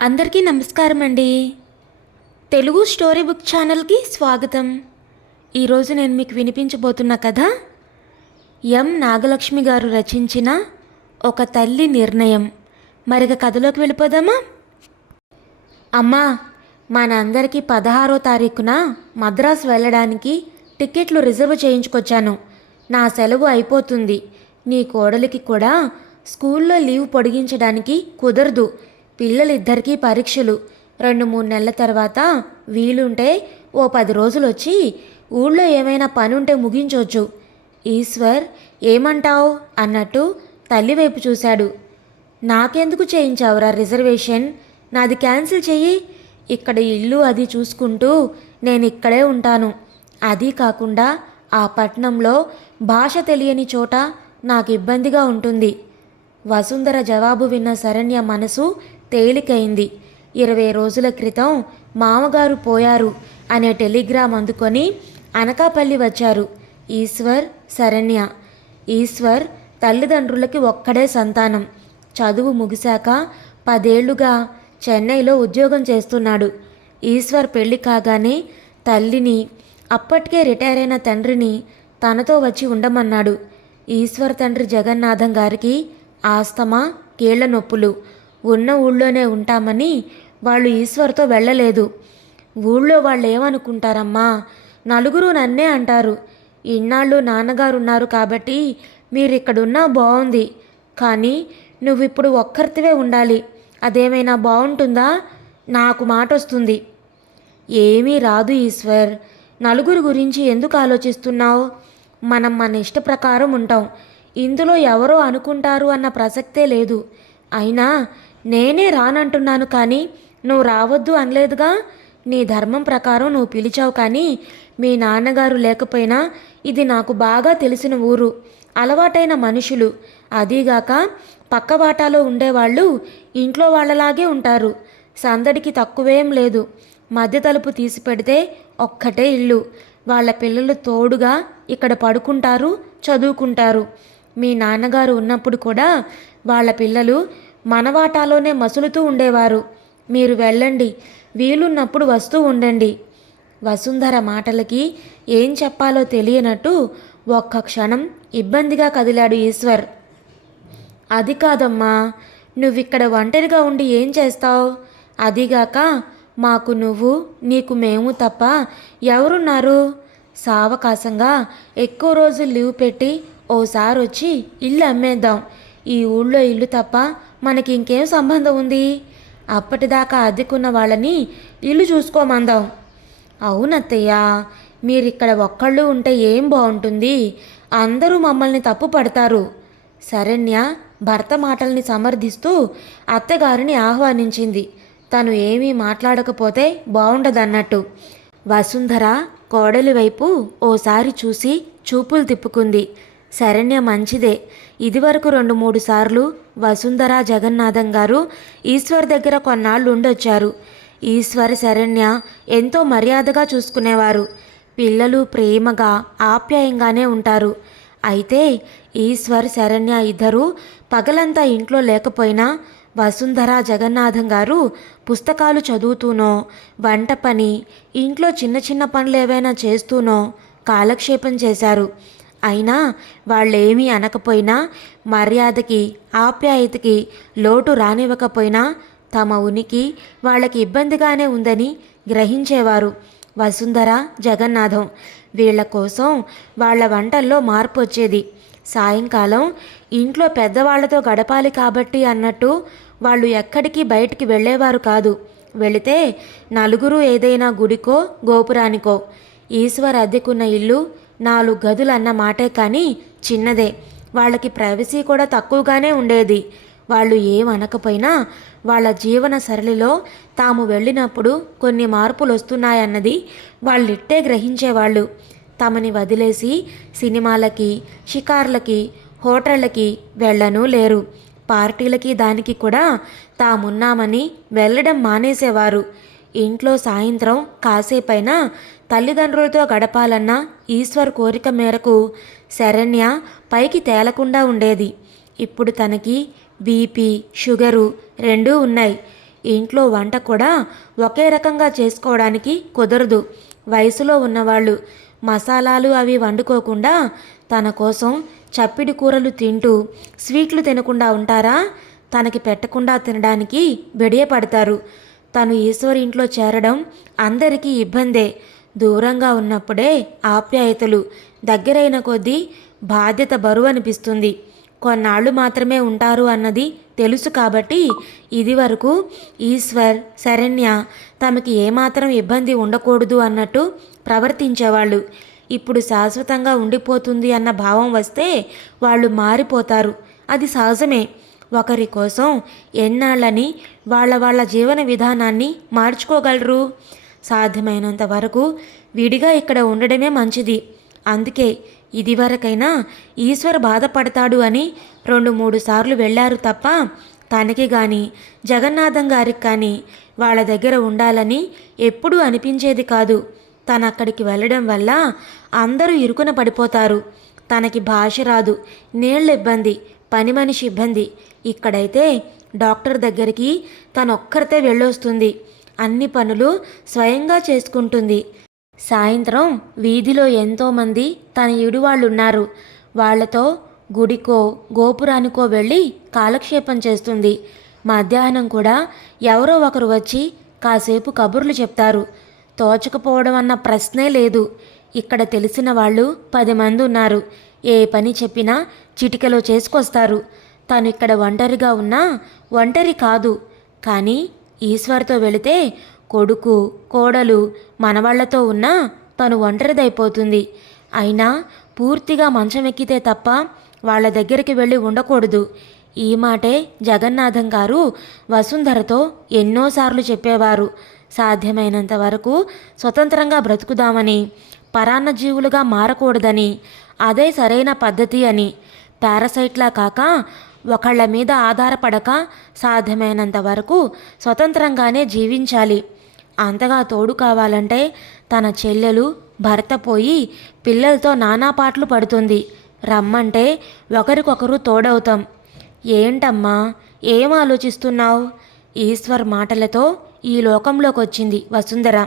అందరికీ నమస్కారం అండి తెలుగు స్టోరీ బుక్ ఛానల్కి స్వాగతం. ఈరోజు నేను మీకు వినిపించబోతున్న కథ ఎం. నాగలక్ష్మి గారు రచించిన ఒక తల్లి నిర్ణయం. మరిగ కథలోకి వెళ్ళిపోదామా? అమ్మా మనందరికీ పదహారో తారీఖున మద్రాసు వెళ్ళడానికి టికెట్లు రిజర్వ్ చేయించుకొచ్చాను. నా సెలవు అయిపోతుంది. నీ కోడలికి కూడా స్కూల్లో లీవ్ పొడిగించడానికి కుదరదు. పిల్లలిద్దరికీ పరీక్షలు. రెండు మూడు నెలల తర్వాత వీలుంటే ఓ పది రోజులు వచ్చి ఊళ్ళో ఏమైనా పని ఉంటే ముగించవచ్చు ఈశ్వర్ ఏమంటావు? అన్నట్టు తల్లి వైపు చూశాడు. నాకెందుకు చేయించావురా రిజర్వేషన్? నాది క్యాన్సిల్ చెయ్యి. ఇక్కడ ఇల్లు అది చూసుకుంటూ నేను ఇక్కడే ఉంటాను. అది కాకుండా ఆ పట్నంలో భాష తెలియని చోట నాకు ఇబ్బందిగా ఉంటుంది. వసుంధర జవాబు విన్న శరణ్య మనసు తేలికైంది. ఇరవై రోజుల క్రితం మామగారు పోయారు అనే టెలిగ్రామ్ అందుకొని అనకాపల్లి వచ్చారు. ఈశ్వర్ శరణ్య. ఈశ్వర్ తల్లిదండ్రులకి ఒక్కడే సంతానం. చదువు ముగిశాక పదేళ్ళుగా చెన్నైలో ఉద్యోగం చేస్తున్నాడు. ఈశ్వర్ పెళ్ళి కాగానే తల్లిని అప్పటికే రిటైర్ అయిన తండ్రిని తనతో వచ్చి ఉండమన్నాడు. ఈశ్వర్ తండ్రి జగన్నాథం గారికి ఆస్తమా కీళ్ళ నొప్పులు. ఉన్న ఊళ్ళోనే ఉంటామని వాళ్ళు ఈశ్వర్తో వెళ్ళలేదు. ఊళ్ళో వాళ్ళు ఏమనుకుంటారమ్మా నలుగురు నన్నే అంటారు. ఇన్నాళ్ళు నాన్నగారు ఉన్నారు కాబట్టి మీరు ఇక్కడున్నా బాగుంది కానీ నువ్విప్పుడు ఒక్కరితివే ఉండాలి. అదేమైనా బాగుంటుందా నాకు మాట వస్తుంది ఏమీ రాదు ఈశ్వర్. నలుగురు గురించి ఎందుకు ఆలోచిస్తున్నావు? మనం మన ఇష్ట ప్రకారం ఉంటాం. ఇందులో ఎవరో అనుకుంటారు అన్న ప్రసక్తే లేదు. అయినా నేనే రానంటున్నాను కానీ నువ్వు రావద్దు అనలేదుగా. నీ ధర్మం ప్రకారం నువ్వు పిలిచావు కానీ మీ నాన్నగారు లేకపోయినా ఇది నాకు బాగా తెలిసిన ఊరు. అలవాటైన మనుషులు. అదీగాక పక్క వాటాలో ఉండేవాళ్ళు ఇంట్లో వాళ్ళలాగే ఉంటారు. సందడికి తక్కువేం లేదు. మధ్య తలుపు తీసి పెడితే ఒక్కటే ఇల్లు. వాళ్ళ పిల్లలు తోడుగా ఇక్కడ పడుకుంటారు చదువుకుంటారు. మీ నాన్నగారు ఉన్నప్పుడు కూడా వాళ్ళ పిల్లలు మనవాటాలోనే మసులుతూ ఉండేవారు. మీరు వెళ్ళండి. వీలున్నప్పుడు వస్తూ ఉండండి. వసుంధర మాటలకి ఏం చెప్పాలో తెలియనట్టు ఒక్క క్షణం ఇబ్బందిగా కదిలాడు ఈశ్వర్. అది కాదమ్మా నువ్విక్కడ ఒంటరిగా ఉండి ఏం చేస్తావు? అదిగాక మాకు నువ్వు నీకు మేము తప్ప ఎవరున్నారు? సావకాశంగా ఎక్కువ రోజులు లీవ్ పెట్టి ఓసారి వచ్చి ఇల్లు అమ్మేద్దాం. ఈ ఊళ్ళో ఇల్లు తప్ప మనకి ఇంకేం సంబంధం ఉంది? అప్పటిదాకా అద్దెకున్న వాళ్ళని ఇల్లు చూసుకోమందాం. అవునత్తయ్య మీరిక్కడ ఒక్కళ్ళు ఉంటే ఏం బాగుంటుంది అందరూ మమ్మల్ని తప్పు పడతారు. శరణ్య భర్త మాటల్ని సమర్థిస్తూ అత్తగారిని ఆహ్వానించింది. తను ఏమీ మాట్లాడకపోతే బాగుండదన్నట్టు వసుంధర కోడలి వైపు ఓసారి చూసి చూపులు తిప్పుకుంది. శరణ్య మంచిదే. ఇదివరకు రెండు మూడు సార్లు వసుంధర జగన్నాథం గారు ఈశ్వర్ దగ్గర కొన్నాళ్ళు ఉండొచ్చారు ఈశ్వర్ శరణ్య ఎంతో మర్యాదగా చూసుకునేవారు. పిల్లలు ప్రేమగా ఆప్యాయంగానే ఉంటారు. అయితే ఈశ్వర్ శరణ్య ఇద్దరు పగలంతా ఇంట్లో లేకపోయినా వసుంధర జగన్నాథం గారు పుస్తకాలు చదువుతూనో వంట పని ఇంట్లో చిన్న చిన్న పనులు ఏవైనా చేస్తూనో కాలక్షేపం చేశారు. అయినా వాళ్ళేమీ అనకపోయినా మర్యాదకి ఆప్యాయతకి లోటు రానివ్వకపోయినా తమ ఉనికి వాళ్ళకి ఇబ్బందిగానే ఉందని గ్రహించేవారు వసుంధర జగన్నాథం. వీళ్ళ కోసం వాళ్ళ వంటల్లో మార్పు వచ్చేది సాయంకాలం ఇంట్లో పెద్దవాళ్ళతో గడపాలి కాబట్టి అన్నట్టు వాళ్ళు ఎక్కడికి బయటికి వెళ్ళేవారు కాదు. వెళితే నలుగురు ఏదైనా గుడికో గోపురానికో ఈశ్వర్ అద్దెకున్న ఇల్లు నాలుగు గదులు అన్న మాటే కానీ చిన్నదే. వాళ్ళకి ప్రైవసీ కూడా తక్కువగానే ఉండేది. వాళ్ళు ఏమనకపోయినా వాళ్ళ జీవన సరళిలో తాము వెళ్ళినప్పుడు కొన్ని మార్పులు వస్తున్నాయన్నది వాళ్ళిట్టే గ్రహించేవాళ్ళు. తమని వదిలేసి సినిమాలకి షికార్లకి హోటళ్ళకి వెళ్ళను లేరు. పార్టీలకి దానికి కూడా తామున్నామని వెళ్ళడం మానేసేవారు. ఇంట్లో సాయంత్రం కాసేపైనా తల్లిదండ్రులతో గడపాలన్నా ఈశ్వర్ కోరిక మేరకు శరణ్య పైకి తేలకుండా ఉండేది. ఇప్పుడు తనకి బీపీ షుగరు రెండూ ఉన్నాయి. ఇంట్లో వంట కూడా ఒకే రకంగా చేసుకోవడానికి కుదరదు. వయసులో ఉన్నవాళ్ళు మసాలాలు అవి వండుకోకుండా తన కోసం చప్పిడి కూరలు తింటూ స్వీట్లు తినకుండా ఉంటారా? తనకి పెట్టకుండా తినడానికి బెడియపడతారు తను ఈశ్వర్ ఇంట్లో చేరడం అందరికీ ఇబ్బందే. దూరంగా ఉన్నప్పుడే ఆప్యాయతలు. దగ్గరైన కొద్దీ బాధ్యత బరువు అనిపిస్తుంది కొన్నాళ్ళు మాత్రమే ఉంటారు అన్నది తెలుసు కాబట్టి ఇది వరకు ఈశ్వర్ శరణ్య తమకి ఏమాత్రం ఇబ్బంది ఉండకూడదు అన్నట్టు ప్రవర్తించేవాళ్ళు. ఇప్పుడు శాశ్వతంగా ఉండిపోతుంది అన్న భావం వస్తే వాళ్ళు మారిపోతారు. అది సహజమే. ఒకరి కోసం ఎన్నాళ్ళని వాళ్ళ వాళ్ళ జీవన విధానాన్ని మార్చుకోగలరు? సాధ్యమైనంత వరకు విడిగా ఇక్కడ ఉండడమే మంచిది. అందుకే ఇదివరకైనా ఈశ్వర్ బాధపడతాడు అని రెండు మూడు సార్లు వెళ్ళారు తప్ప తనకి కానీ జగన్నాథం గారికి కానీ వాళ్ళ దగ్గర ఉండాలని ఎప్పుడూ అనిపించేది కాదు. తను అక్కడికి వెళ్ళడం వల్ల అందరూ ఇరుకున పడిపోతారు. తనకి భాష రాదు నీళ్ళ ఇబ్బంది పని మనిషి ఇబ్బంది. ఇక్కడైతే డాక్టర్ దగ్గరికి తనొక్కరితే వెళ్ళొస్తుంది. అన్ని పనులు స్వయంగా చేసుకుంటుంది. సాయంత్రం వీధిలో ఎంతోమంది తన ఇడు వాళ్ళు ఉన్నారు వాళ్ళతో గుడికో గోపురానికో వెళ్ళి కాలక్షేపం చేస్తుంది. మధ్యాహ్నం కూడా ఎవరో ఒకరు వచ్చి కాసేపు కబుర్లు చెప్తారు. తోచకపోవడం అన్న ప్రశ్నే లేదు. ఇక్కడ తెలిసిన వాళ్ళు పది మంది ఉన్నారు. ఏ పని చెప్పినా చిటికలో చేసుకొస్తారు. తను ఇక్కడ ఒంటరిగా ఉన్నా ఒంటరి కాదు. కానీ ఈశ్వర్తో వెళితే కొడుకు కోడలు మనవాళ్ళతో ఉన్నా తను ఒంటరిదైపోతుంది. అయినా పూర్తిగా మంచం ఎక్కితే తప్ప వాళ్ళ దగ్గరికి వెళ్ళి ఉండకూడదు. ఈ మాటే జగన్నాథం గారు వసుంధరతో ఎన్నోసార్లు చెప్పేవారు. సాధ్యమైనంత వరకు స్వతంత్రంగా బ్రతుకుదామని పరాన్న జీవులుగా మారకూడదని అదే సరైన పద్ధతి అని. పారసైట్లా కాక ఒకళ్ళ మీద ఆధారపడక సాధ్యమైనంత వరకు స్వతంత్రంగానే జీవించాలి. అంతగా తోడు కావాలంటే తన చెల్లెలు భర్త పోయి పిల్లలతో నానా పాటలు పడుతుంది. రమ్మంటే ఒకరికొకరు తోడవుతాం. ఏంటమ్మా ఏం ఆలోచిస్తున్నావు? ఈశ్వర్ మాటలతో ఈ లోకంలోకి వచ్చింది వసుంధర.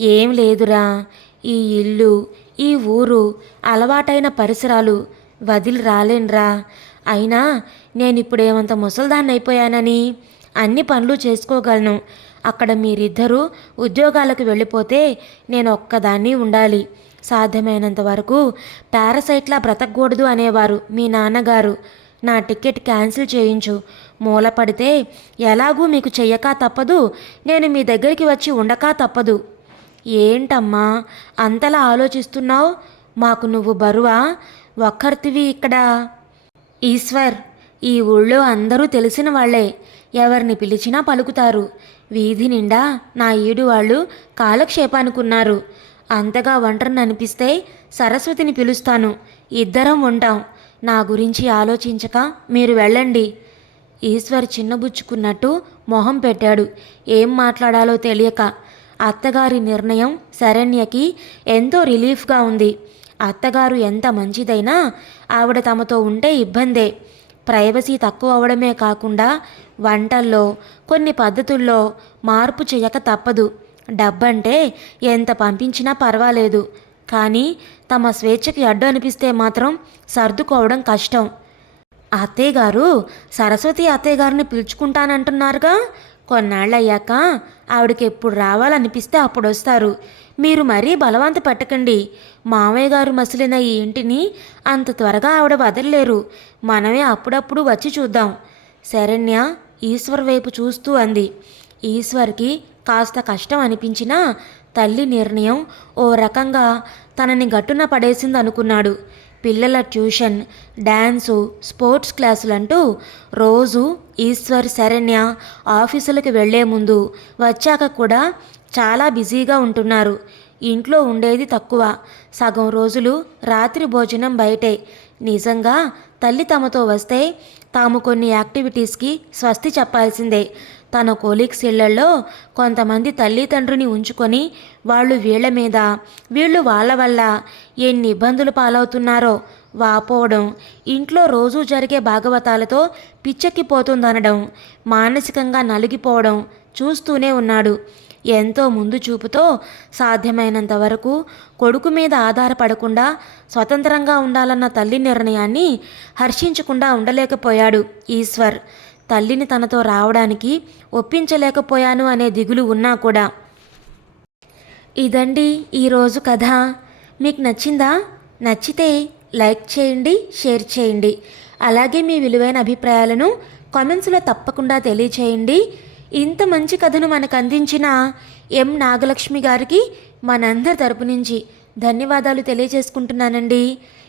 ఏం లేదురా ఈ ఇల్లు ఈ ఊరు అలవాటైన పరిసరాలు. వదిలి రాలేనురా. అయినా నేను ఇప్పుడేమంత ముసల్దాన్ని అయిపోయానని అన్ని పనులు చేసుకోగలను. అక్కడ మీరిద్దరూ ఉద్యోగాలకు వెళ్ళిపోతే నేను ఒక్కదాన్ని ఉండాలి. సాధ్యమైనంత వరకు పారసైట్లా బ్రతకూడదు అనేవారు మీ నాన్నగారు. నా టికెట్ క్యాన్సిల్ చేయించు. మూలపడితే ఎలాగూ మీకు చెయ్యక తప్పదు నేను మీ దగ్గరికి వచ్చి ఉండకా తప్పదు. ఏంటమ్మా అంతలా ఆలోచిస్తున్నావు? మాకు నువ్వు బరువా? ఒక్కరితివి ఇక్కడ. ఈశ్వర్ ఈ ఊళ్ళో అందరూ తెలిసిన వాళ్ళే ఎవరిని పిలిచినా పలుకుతారు. వీధి నిండా నా ఈడు వాళ్ళు కాలక్షేపానుకున్నారు. అంతగా ఒంటరిని అనిపిస్తే సరస్వతిని పిలుస్తాను. ఇద్దరం ఉంటాం. నా గురించి ఆలోచించక మీరు వెళ్ళండి. ఈశ్వర్ చిన్నబుచ్చుకున్నట్టు మొహం పెట్టాడు. ఏం మాట్లాడాలో తెలియక. అత్తగారి నిర్ణయం శరణ్యకి ఎంతో రిలీఫ్గా ఉంది. అత్తగారు ఎంత మంచిదైనా ఆవిడ తమతో ఉంటే ఇబ్బందే. ప్రైవసీ తక్కువ అవడమే కాకుండా వంటల్లో కొన్ని పద్ధతుల్లో మార్పు చేయక తప్పదు. డబ్బంటే ఎంత పంపించినా పర్వాలేదు. కానీ తమ స్వేచ్ఛకి అడ్డు అనిపిస్తే మాత్రం సర్దుకోవడం కష్టం. అత్తయ్య గారు సరస్వతి అత్తయ్య గారిని పిలుచుకుంటానంటున్నారుగా? కొన్నాళ్ళయ్యాక ఆవిడకి ఎప్పుడు రావాలనిపిస్తే అప్పుడు వస్తారు. మీరు మరీ బలవంత పెట్టకండి. మామయ్య గారు మసిలిన ఈ ఇంటిని అంత త్వరగా ఆవిడ వదలలేరు. మనమే అప్పుడప్పుడు వచ్చి చూద్దాం. శరణ్య ఈశ్వర్ వైపు చూస్తూ అంది. ఈశ్వర్కి కాస్త కష్టం అనిపించినా తల్లి నిర్ణయం ఓ రకంగా తనని గట్టున పడేసింది అనుకున్నాడు పిల్లల ట్యూషన్ డ్యాన్సు స్పోర్ట్స్ క్లాసులంటూ రోజు ఈశ్వర్ శరణ్య ఆఫీసులకు వెళ్ళే ముందు వచ్చాక కూడా చాలా బిజీగా ఉంటున్నారు. ఇంట్లో ఉండేది తక్కువ. సగం రోజులు రాత్రి భోజనం బయటే. నిజంగా తల్లి తమతో వస్తే తాము కొన్ని యాక్టివిటీస్కి స్వస్తి చెప్పాల్సిందే. తన కోలీగ్స్ ఇళ్ళలో కొంతమంది తల్లిదండ్రుని ఉంచుకొని వాళ్ళు వీళ్ళ మీద వీళ్ళు వాళ్ళ వల్ల ఎన్ని ఇబ్బందులు పాలవుతున్నారో వాపోవడం ఇంట్లో రోజూ జరిగే భాగవతాలతో పిచ్చెక్కిపోతుందనడం మానసికంగా నలిగిపోవడం చూస్తూనే ఉన్నాడు. ఎంతో ముందు చూపుతో సాధ్యమైనంత వరకు కొడుకు మీద ఆధారపడకుండా స్వతంత్రంగా ఉండాలన్న తల్లి నిర్ణయాన్ని హర్షించకుండా ఉండలేకపోయాడు ఈశ్వర్. తల్లిని తనతో రావడానికి ఒప్పించలేకపోయాను అనే దిగులు ఉన్నా కూడా. ఇదండి ఈరోజు కథ. మీకు నచ్చిందా? నచ్చితే లైక్ చేయండి షేర్ చేయండి. అలాగే మీ విలువైన అభిప్రాయాలను కామెంట్స్లో తప్పకుండా తెలియచేయండి. ఇంత మంచి కథను మనకు అందించిన ఎం నాగలక్ష్మి గారికి మనందరి తరపు నుంచి ధన్యవాదాలు తెలియజేసుకుంటున్నానండి.